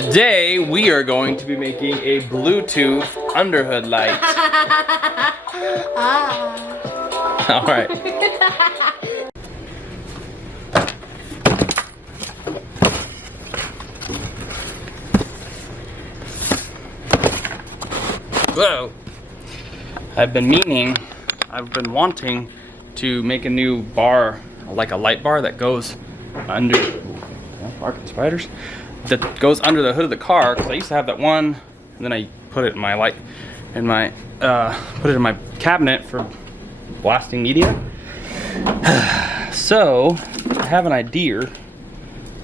Today we are going to be making a Bluetooth underhood light. All right. Whoa. I've been wanting to make a new bar, like a light bar that goes under, barking spiders, that goes under the hood of the car, because I used to have that one, and then I put it in my put it in my cabinet for blasting media. So I have an idea. This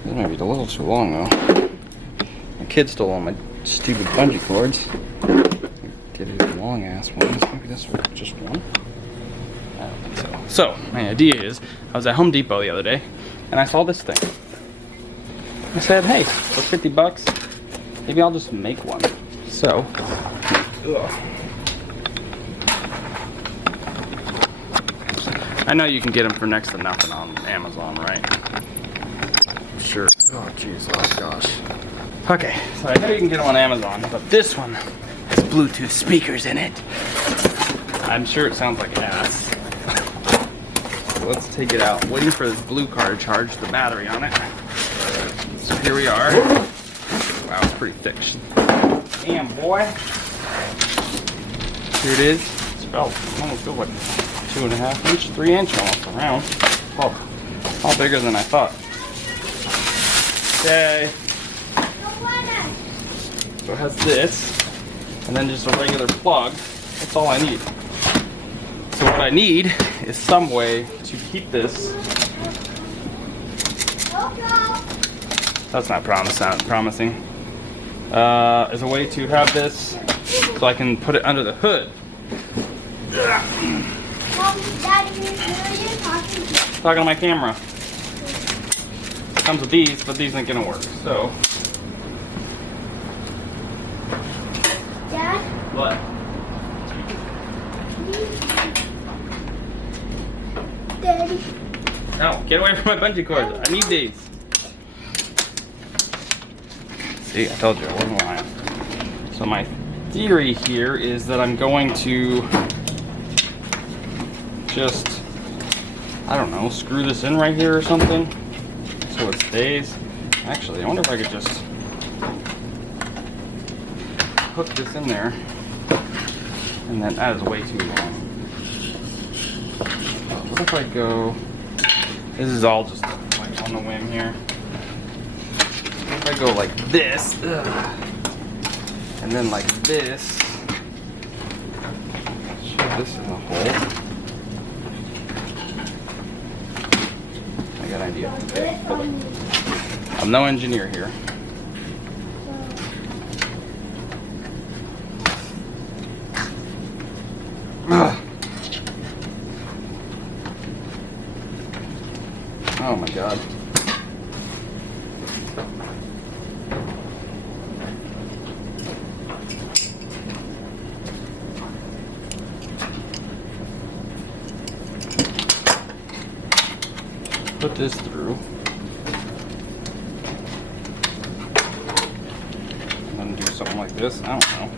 might be a little too long though. My kid stole all my stupid bungee cords. Get it long ass ones. Maybe this one, just one. I don't think so. So my idea is, I was at Home Depot the other day, and I saw this thing. I said, hey, for 50 bucks, maybe I'll just make one. So, I know you can get them for next to nothing on Amazon, right? Sure. Oh, jeez. Oh, gosh. Okay, so I know you can get them on Amazon, but this one has Bluetooth speakers in it. I'm sure it sounds like ass. So let's take it out. Waiting for this blue car to charge the battery on it. So here we are. Wow, it's pretty thick. Damn, boy. Here it is. It's about, almost feels like 2.5 inch, 3 inch almost around. Oh, all bigger than I thought. Okay. So it has this, and then just a regular plug. That's all I need. So what I need is some way to keep this. That's not promising. Is a way to have this so I can put it under the hood. Talking to my camera. Comes with these, but these ain't gonna work. So. Dad? What? Daddy. No, get away from my bungee cords. I need these. See, I told you I wasn't lying. So my theory here is that I'm going to just, I don't know, screw this in right here or something so it stays. Actually, I wonder if I could just hook this in there, and then that is way too long. What if I go, this is all just like on the whim here. If I go like this, and then like this, shove this in the hole. I got an idea. Okay, hold it. I'm no engineer here. Oh my God. Put this through. And then do something like this. I don't know.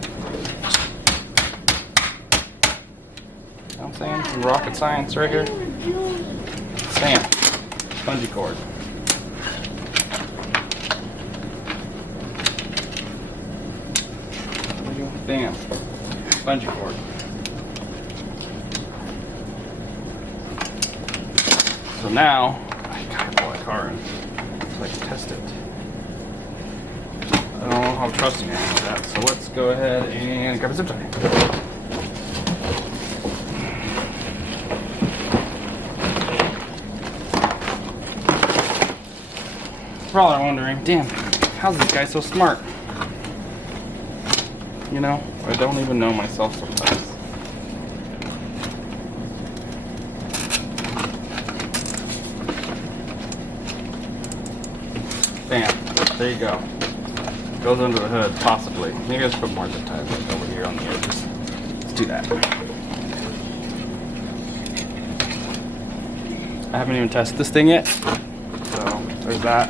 You know what I'm saying? Some rocket science right here. Sam. Bungee cord. Bam. Bungee cord. So now, I gotta pull that car in so I can test it. I don't know how trusting I am with that, so let's go ahead and grab a zip tie. We're all wondering, damn, how's this guy so smart? You know, I don't even know myself sometimes. Bam, there you go. Goes under the hood, possibly. Maybe I should put more zip ties like over here on the edges. Let's do that. I haven't even tested this thing yet, so there's that.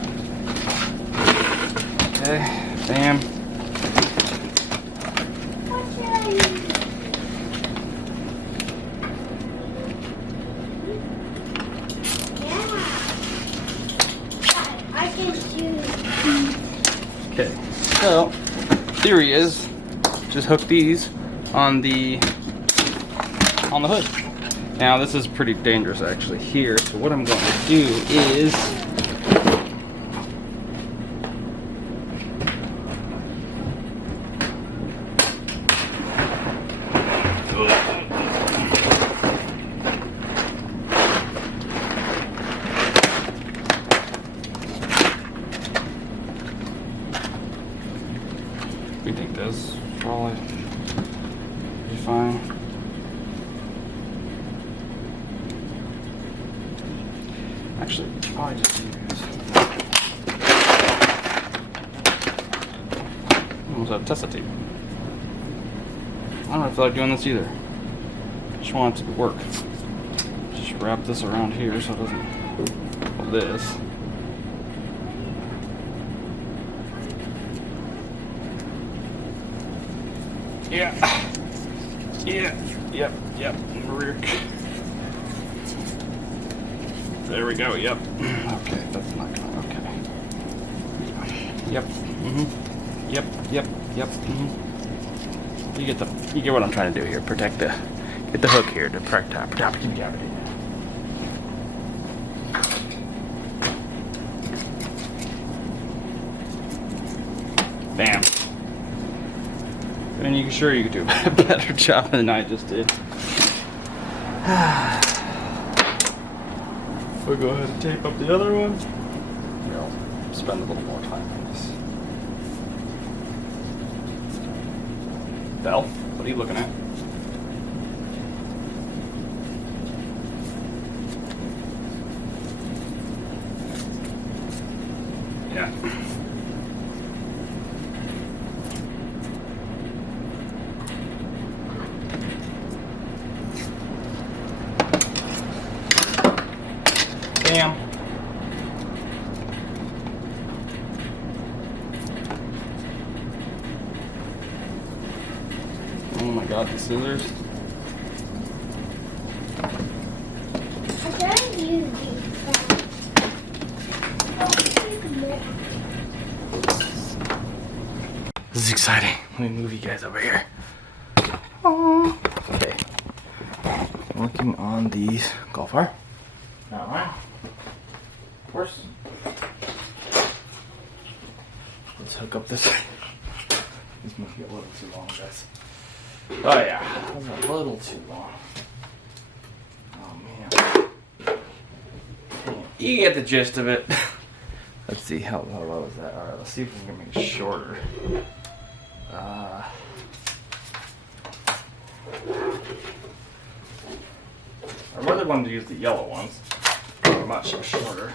Okay, Bam. What should I use? Yeah. I can choose. Okay. So, theory is just hook these on the hood. Now this is pretty dangerous actually here. So what I'm going to do is we think this probably be fine. Actually, probably just use. Almost have tessa tape. I don't feel like doing this either. Just want it to work. Just wrap this around here so it doesn't pull this. Yeah. Yep. Rear. There we go. Yep. Okay, that's not gonna. Okay. Yep. Yep. You get what I'm trying to do here. Get the hook here to protect cavity. Bam. And you could do a better job than I just did. We'll go ahead and tape up the other one. Here, I'll spend a little more time on this. Belle, what are you looking at? Yeah. Bam. Oh my god, the scissors. I don't use these. This is exciting. Let me move you guys over here. Aww. Okay. Working on these golf bar. Now, of course. Let's hook up this. This might be a little too long, guys. Oh yeah, that was a little too long. Oh man. You get the gist of it. Let's see, how low is that? Alright, let's see if we can make it shorter. I really wanted to use the yellow ones. They're much shorter.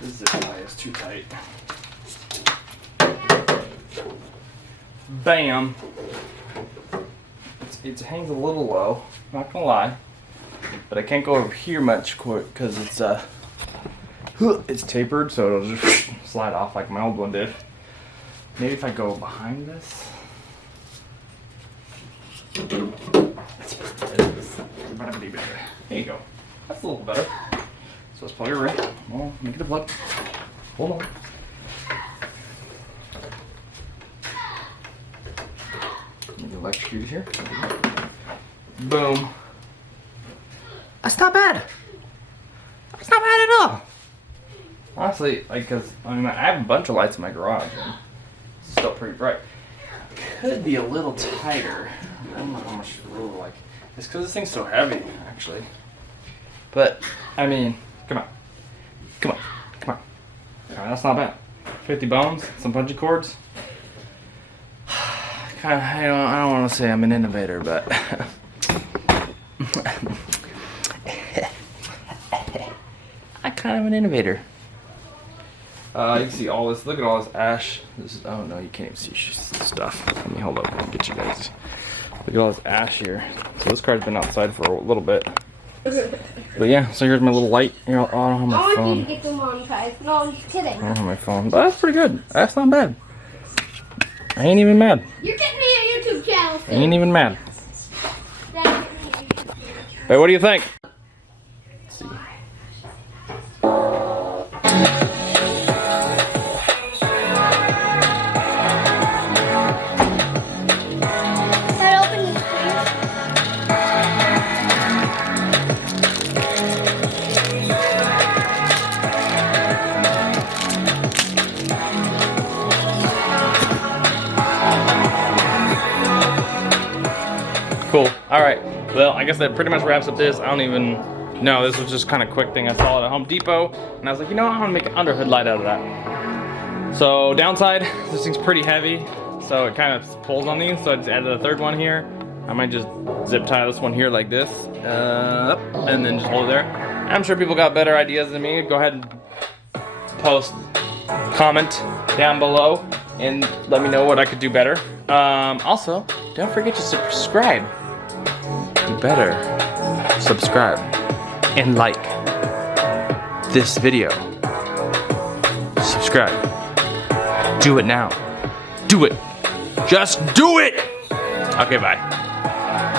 This zip tie is too tight. Bam! It hangs a little low, not gonna lie. But I can't go over here much because it's tapered, so it'll just slide off like my old one did. Maybe if I go behind this. There you go. That's a little better. So let's plug it in. Well, make it a plug. Hold on. Maybe electrocute here. Boom. That's not bad. That's not bad at all. Honestly, like, cause I have a bunch of lights in my garage and it's still pretty bright. Could be a little tighter. I don't know how much really like. It's because this thing's so heavy, actually. But I mean, come on. That's not bad. 50 bones, some bungee cords. Kind of, I don't want to say I'm an innovator, but I'm kind of an innovator. You can see all this. Look at all this ash. This is, oh no, you can't even see stuff. Let me hold up and get you guys. Look at all this ash here. So this card's been outside for a little bit. But yeah, so here's my little light. Here, I don't have my I want you to phone. get the monetized. No, I'm just kidding. I don't have my phone, but that's pretty good. That's not bad. I ain't even mad. You're getting me a YouTube channel I soon. ain't even mad. Dad, Hey, what do you think? Let's see. Dad, open this, please. Cool. All right. Well, I guess that pretty much wraps up this. I don't even know. This was just kind of quick thing. I saw it at Home Depot, and I was like, you know what? I'm gonna make an underhood light out of that. So downside, this thing's pretty heavy, so it kind of pulls on these. So I just added a third one here. I might just zip tie this one here like this, and then just hold it there. I'm sure people got better ideas than me. Go ahead and post, comment down below, and let me know what I could do better. Also, don't forget to subscribe. Do better. Subscribe and like this video. Subscribe. Do it now. Do it. Just do it. Okay, bye.